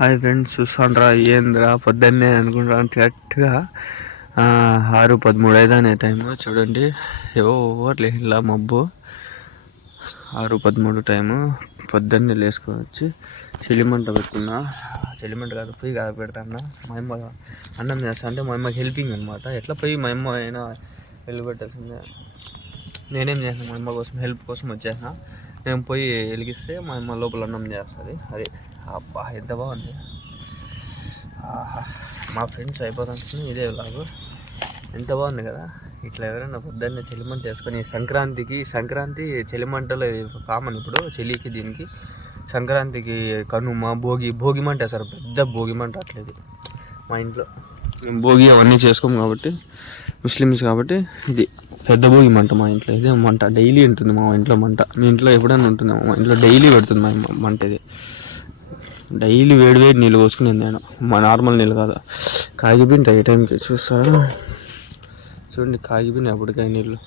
Hi friends, చూస్తాండ్రా ఏంద్రా పొద్దున్నే అనుకుంటాను కరెక్ట్గా 6:13 అనే టైము. చూడండి ఎవరు ఇలా మబ్బు 6:13 టైము. పొద్దున్నే లేసుకొని వచ్చి చెలిమంట పెట్టుకున్నా. చెలిమంట కాదు, పొయ్యి కాదు పెడతాను. మా అమ్మ అన్నం చేస్తా అంటే మా అమ్మకి హెల్పింగ్ అనమాట. ఎట్లా పోయి మా అమ్మ అయినా వెలుగు పెట్టాల్సిందే. నేనేం చేసాను, మా అమ్మ కోసం హెల్ప్ కోసం వచ్చేసిన. నేను పోయి వెలిగిస్తే మా అమ్మ లోపల అన్నం చేస్తుంది. అది అబ్బా ఎంత బాగుంది. మా ఫ్రెండ్స్ అయిపోతాను ఇదే లాగు. ఎంత బాగుంది కదా. ఇట్లా ఎవరైనా పొద్దున్నే చలిమంట వేసుకొని సంక్రాంతి చలిమంటలు కామన్. ఇప్పుడు చలికి దీనికి సంక్రాంతికి కనుమ భోగి మంట వేస్తారు. పెద్ద భోగి మంట అట్లేదు మా ఇంట్లో. మేము భోగి అవన్నీ చేసుకోము కాబట్టి, ముస్లిమ్స్ కాబట్టి ఇది పెద్ద భోగి మంట మా ఇంట్లో. ఇదే మంట డైలీ ఉంటుంది మా ఇంట్లో మంట. మీ ఇంట్లో ఎప్పుడైనా ఉంటుందా? మా ఇంట్లో డైలీ పెడుతుంది మా మంట. ఇది డైలీ వేడి నీళ్ళు పోసుకునేది నేను. మా నార్మల్ నీళ్ళు కాదు, కాగిపోయింటాయి ఈ టైంకి. చూస్తారా చూడండి, కాగిపోయినాయి అప్పటికాయ నీళ్ళు.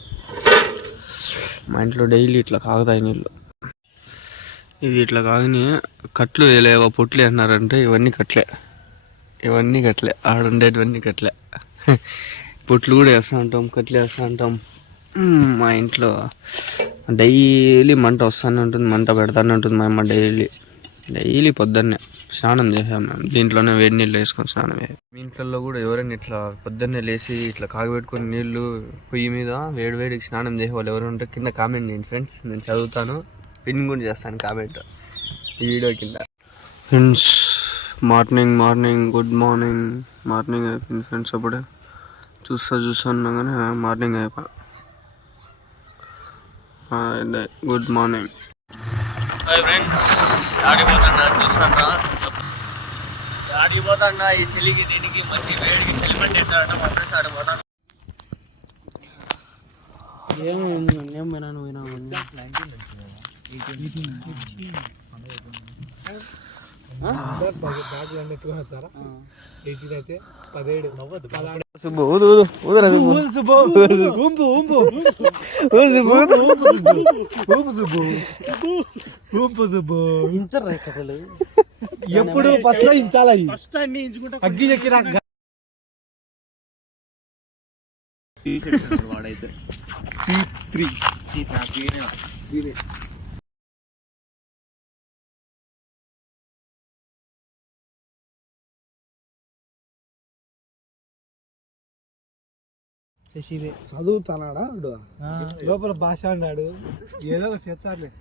మా ఇంట్లో డైలీ ఇట్లా కాగుతాయి నీళ్ళు. ఇది ఇట్లా కాగిని కట్లు వేయలేవా పొట్లే అన్నారంటే ఇవన్నీ కట్లే ఆడుండేటివన్నీ కట్లే. పొట్లు కూడా వేస్తూ ఉంటాం, కట్లు వేస్తూ ఉంటాం. మా ఇంట్లో డైలీ మంట వస్తూనే ఉంటుంది, మంట పెడతానే ఉంటుంది మా అమ్మ. డైలీ పొద్దున్నే స్నానం చేసాం మేము. దీంట్లోనే వేడి నీళ్ళు వేసుకొని స్నానం చేయాలి. మీ ఇంట్లో కూడా ఎవరైనా ఇట్లా పొద్దున్నే లేచి ఇట్లా కాగబెట్టుకుని నీళ్ళు పొయ్యి మీద వేడికి స్నానం చేసే వాళ్ళు ఎవరు ఉంటే కింద కామెంట్ చేయండి ఫ్రెండ్స్. నేను చదువుతాను, పిన్ కూడా చేస్తాను కామెంట్ ఈ వీడియో కింద. ఫ్రెండ్స్ మార్నింగ్ గుడ్ మార్నింగ్ అయిపోయింది ఫ్రెండ్స్. అప్పుడే చూస్తున్నా కానీ మార్నింగ్ అయిపోయి. Good morning. హాయ్ ఫ్రెండ్స్, ఆడిపోతాడా ఈ చలికి దీనికి మంచి వేడికి చలిమంట ఎట్టాడంటే మా ఫ్రెండ్స్ ఆడిపోతాను. ఏమైనా ఎప్పుడు ఫస్ట్ ఇంచాలి. అగ్గి ఎక్కినా వాడైతే చదువుతాడా లోపల భాష అన్నాడు. ఏదో చేస్తారులే.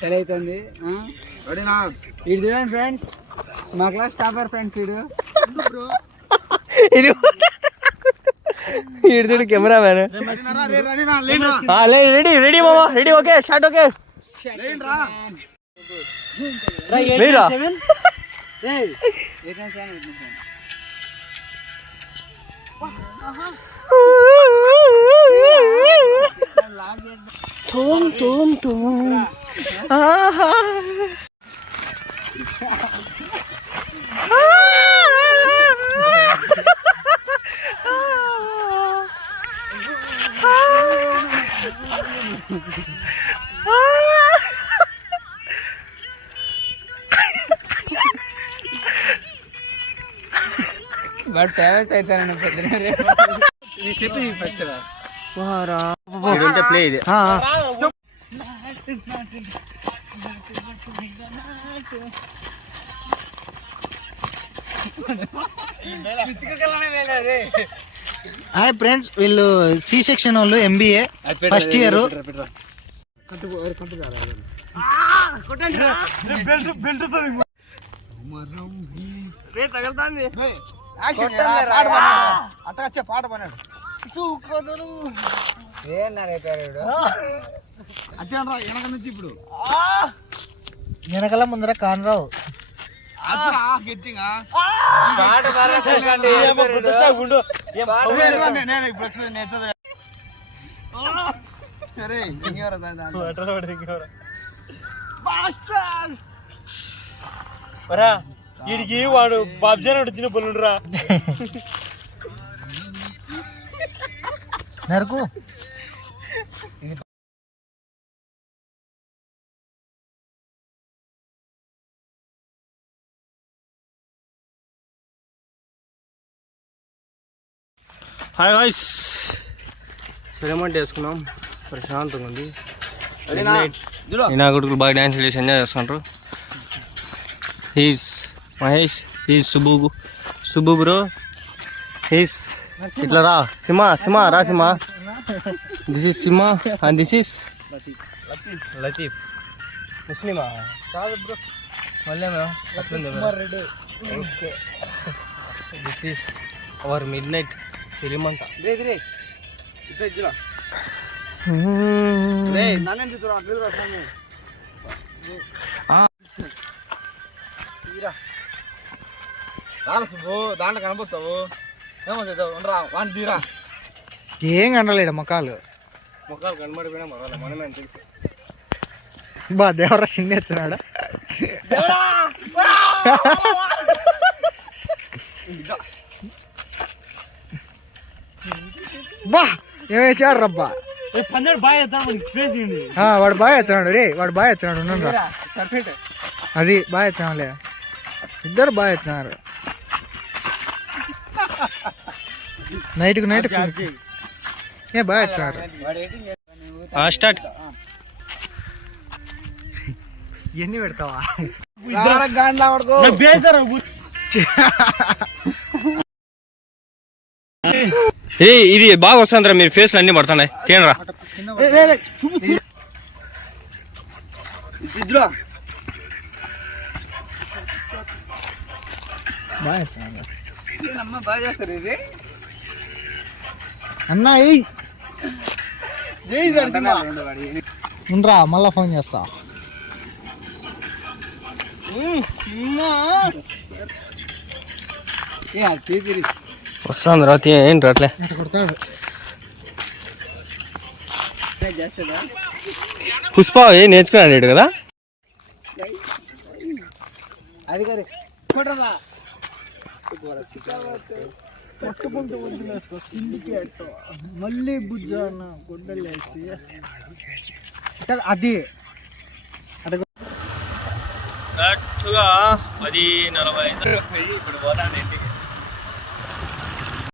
సరే అవుతుంది. ఇది చూడండి ఫ్రెండ్స్, మా క్లాస్ టాపర్ ఫ్రెండ్స్. చూడు కెమెరా మ్యాన్. రెడీ మామా, ready. Okay start. Okay Tum but famous అవుతాను పొద్దున. ప్లే ఇది. హాయ్ ఫ్రెండ్స్, వీళ్ళు సి సెక్షన్ వాళ్ళు ఎంబీఏ ఫస్ట్ ఇయర్. అట్టచ్చే పాట పన్నాడు. వెనక నుంచి ఇప్పుడు వెనకల ముందర కానరావు. వీడికి వాడు బాబ్జాన్ వచ్చిన పనులురా నరకు హాయ్ గాయ్స్ సెలమెంట్ వేసుకున్నాం ప్రశాంతంగా ఉంది నా కొడుకులు బాగా డ్యాన్స్ చేసి ఎంజాయ్ చేస్తుంటారు he's Mahesh he's Subbu bro he's ఇట్లా రా సింహ రా Simha this is Simha and this is Latif ముస్లిమా కాదు బ్రో మళ్ళీ this is our midnight film అంతా దాంట్లో కనపడతావు ఏమో వాడిని తీరా ఏం కండలేడు మొక్కలు ముఖాలు కనబడిపోయినా మగాలి మనమే అని తెలుసు బా దేవరా సిన్ని వచ్చినాడు బా ఏమేసాడు రబ్బా పంజాబ్ బాగా వేస్తాడు స్పేస్ ఉంది వాడు బాగా వచ్చినాడు రే వాడు బాగా వచ్చినాడు ఉన్నాడు అది బాగా వచ్చినాడులే ఇద్దరు బాగా వచ్చినారు నైట్కు నైట్ ఏ బాగా వచ్చినారు స్టార్ట్ ఎన్ని పెడతావా ఇది బాగా వస్తుందిరా మీరు ఫేస్ అన్ని పడుతున్నాయి తినరా బాగా వచ్చినారు బాగా చేస్తారు ఇది అన్నా ఉండరా మళ్ళా ఫోన్ చేస్తా వస్తుంది రా ఏంటి అట్లే అట్లా కొడతాడు పుష్ప నేర్చుకున్నాడు కదా అది కదా పట్టుకుంటూ వదిలేస్తా సిండికేట్ మళ్ళీ బుజ్జాన గుడ్డలేసి అది కరెక్ట్గా 10:45 ఇప్పుడు పోతాను